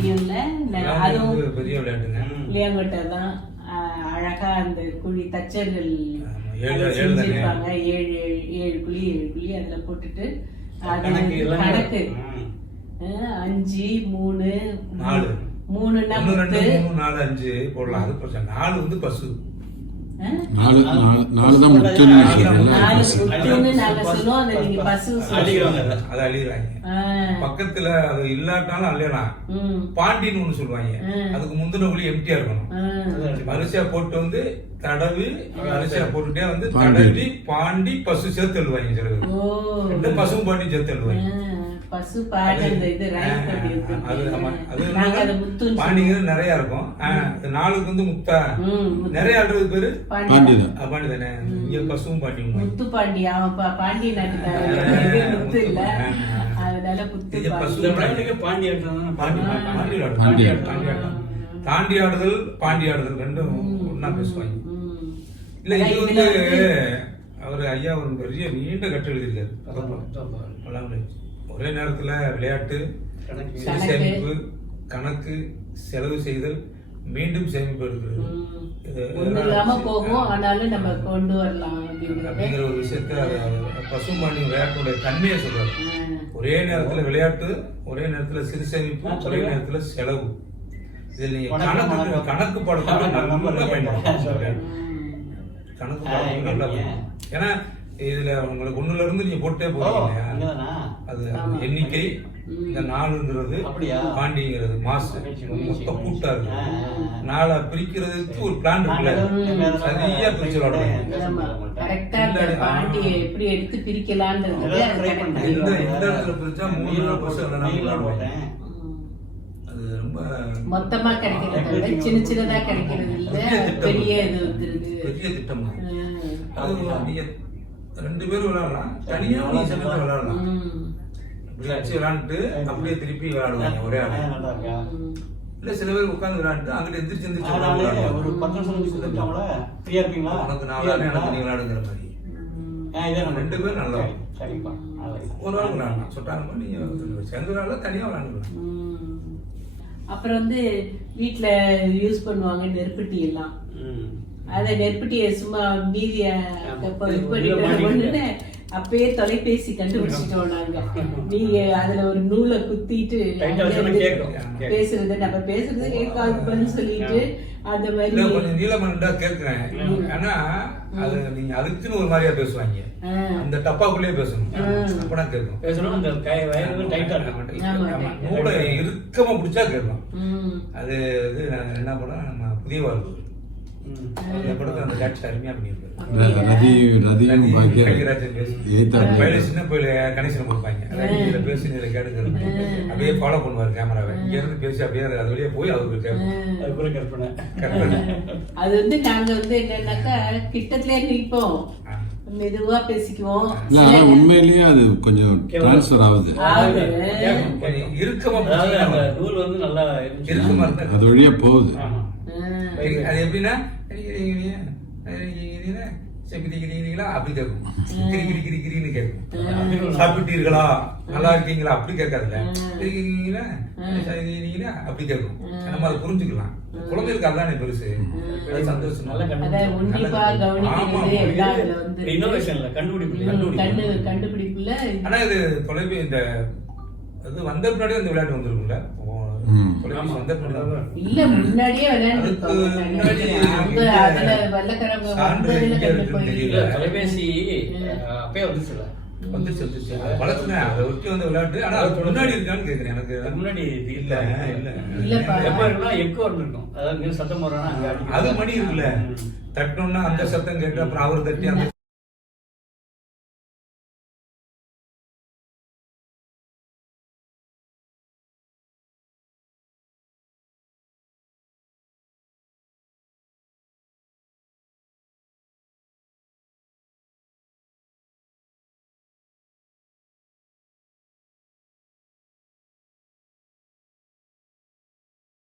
பெரிய விளையாட்டுங்க. புளியங்கொட்டை தான் அழகா அந்த குழி தச்சர்கள்? செஞ்சிருப்பாங்க. ஏழு ஏழு ஏழு குழி ஏழு குழி அதுல போட்டுட்டு கணக்கு அஞ்சு மூணு நாலு. மூணு நாலு அஞ்சு போடலாம். அது நாலு வந்து பசு. நாலு நாலு தான் அதை. அழிகிறாங்க பக்கத்துல அது இல்லாட்டாலும் அழியலாம் பாண்டின்னு ஒண்ணு சொல்லுவாங்க. அதுக்கு முந்தின குழி எம்டியா இருக்கணும். ஆஹ், வரிசையா போட்டு வந்து தடவி வரிசையா போட்டுட்டே வந்து. தடவி பாண்டி பசு சேர்த்து எழுவாங்க சில பேர் ஓ. இந்த பசுவும் பாண்டி சேர்த்து எழுவாங்க பசு பாடு இது ரைட் பண்ணி பாண்டிங்கிறது நிறைய இருக்கும். நாலுக்கு வந்து முத்தா. நிறைய ஆடுறது பேரு? பாண்டி பாண்டி தான். இங்க பசுவும் முத்து பாண்டி அவன் முத்து இல்ல. அதனால முத்து பசு. ஆட்டம். தாண்டி ஆடுதல் பாண்டி ஆடுதல் ரெண்டும் ஒண்ணா பேசுவாங்க. இல்ல இது வந்து- அவர் ஐயா ஒரு பெரிய நீண்ட கட்டு எழுதியிருக்காரு. பல்லாங்குழி. ஒரே நேரத்துல விளையாட்டு கணக்கு சிறு கணக்கு. சேமிப்பு கணக்கு செலவு செய்தல் மீண்டும் சேமிப்பு எடுக்கிறது ம். இது ஒண்ணு இல்லாம போகும் ஆனாலும் நம்ம கொண்டு வரலாம் அப்படிங்கிறது அப்படிங்கிற ஒரு விஷயத்த பசும்பாண்டி விளையாட்டுடைய தன்மையை சொல்றாரு. ஒரே நேரத்துல விளையாட்டு ஒரே நேரத்துல சிறு சேமிப்பு ஒரே. நேரத்துல செலவு இதில் நீங்க வணக்கம், கணக்கு. கணக்கு பாடத்தோட நல்லா வணக்கம். பயன்படுத்தணும் ம். கணக்கு பாடம் நல்லா. ஏன்னா இதுல உங்களுக்கு ஒண்ணுல இருந்து நீங்க போட்டே போறீங்க? இங்கதானா? அது. எண்ணிக்கை. இந்த நாலுங்கிறது அப்படியா? பாண்டிங்கிறது மாசு மொத்த. கூட்டா இருக்கு. நாளை பிரிக்கிறதுக்கு ஒரு பிளான் இருக்குல்ல சரியா பிரிச்சு விளாடுவாங்க ஆமா. கரெக்டா அந்த பாண்டியை எப்படி எடுத்து பிரிக்கலான்றது. இந்த-. இந்த இடத்துல பிரிச்சா மூணு நீல நாலு பசங்க போட்டேன், விளையாட நீல விளையாடுவாங்க. போட்டேன். ம். அது ரொம்ப மொத்தமா கிடைக்கிறத சின்ன சின்னதா கிடைக்கிறது இல்ல பெரிய திட்டம். பெரிய இது வந்துருது பெரிய திட்டம். அது ரெண்டு பேரும் விளையாடலாம் தனியா சில பேர் விளையாடலாம் ம். இப்படி வச்சு விளையாண்டுட்டு அப்படியே திருப்பி விளையாடுவாங்க ஒரே ஆளு. இல்ல சில பேர் உட்கார்ந்து விளையாண்டு அங்கிட்டு எந்திரிச்சு எந்திரிச்சு. ஒரு பத்து நிமிஷம் கொடுத்துட்டாங்களா? ஃப்ரீயா இருப்பீங்களா? உனக்கு நாலு ஆளு, எனக்கு நீ? விளையாடுங்கிற மாதிரி ரெண்டு பேரும் நல்லா சரி, சரிப்பா. ஒரு ஆள் விளையாடலாம் சொட்டாங்க நீங்க சேர்ந்து விளையாடலாம் தனியா விளையாண்டுக்கலாம் ம். அப்புறம் வந்து வீட்ல யூஸ் பண்ணுவாங்க நெருப்பட்டி எல்லாம் ம். அத நெருப்பட்டியை சும்மா மீதி ஆமா. அப்ப இது உள்ள பண்ணிட்டு மாட்டிக்கிட்டு. ஒண்ணுன்னு அப்பயே தொலைபேசி கண்டுபிடிச்சிட்டோம் நாங்க. நீங்க அதுல ஒரு நூலை குத்திட்டு பேசுறது நம்ம பேசுறது கேட்காதுன்னு சொல்லிட்டு அந்த மாதிரி கொஞ்சம் நீளமண்டா கேட்கிறேன் ஆனா அது நீங்க அதுக்குன்னு ஒரு மாதிரியா பேசுவாங்க. அந்த டப்பாக்குள்ளேயே பேசணும். ம். அப்பனா கேட்கும். பேசணும், அந்த டைட்டா ஆமா, tight. நூலை இறுக்கமா பிடிச்சா கேட்கும் ம். அது இது என்ன படம் நம்ம புதிய வாழ்வு. ரதி ரதியும் சின்ன பயில கனெக்ஷன் கொடுப்பாங்க இதுல பேசி இதுல கேட்டுக்கிறது அப்படியே ஃபாலோ பண்ணுவாரு கேமராவை இங்க இருந்து பேசி அப்படியே அது அது வழியா போய் அவருக்கு கேட்கும் அது கூட கற்பனை. கற்பனை. அது வந்து நாங்க வந்து என்னன்னாக்கா கிட்டத்திலே நிற்போம். மெதுவா பேசிக்குவோம். இல்ல ஆனா உண்மையிலேயே அது கொஞ்சம் டிரான்ஸ்ஃபர் ஆகுது. இறுக்கமா நூல் வந்து நல்லா அது வழியா போகுது. அது எப்படின்னா செப்பிக்கிறீங்களா அப்படி கேட்கும் கிரி கிரி கிரி கிரின்னு கேட்கும் சாப்பிட்டீர்களா நல்லா இருக்கீங்களா அப்படி கேட்காதுல்ல இருக்கீங்களா அப்படி கேட்கும் நம்ம அதை புரிஞ்சுக்கலாம் குழந்தைகளுக்கு அதானே பெருசு சந்தோஷம் கண்டுபிடிப்பு, கண்டுபிடிப்பு. கண்டுபிடிப்புல ஆனா இது தொலைபேசி இந்த அது வந்த பின்னாடி அந்த விளையாட்டு வந்திருக்கும்ல இல்ல முன்னாடியே தொலைபேசி அப்பயே. வந்துச்சு வந்துச்சு அது வளர்த்துனேன். அதை ஒட்டி வந்த விளையாட்டு. ஆனா அதுக்கு முன்னாடி இருக்கான்னு கேக்குறேன். எனக்கு அதுக்கு முன்னாடி இல்ல. இல்ல. இல்ல. எப்ப இருக்குன்னா எக்கோ. அதாவது சத்தம் அடிக்கும். அது மணி இருக்குல்ல. தட்டணும்னா அந்த சத்தம் கேட்டு அப்புறம் அவர் தட்டி அந்த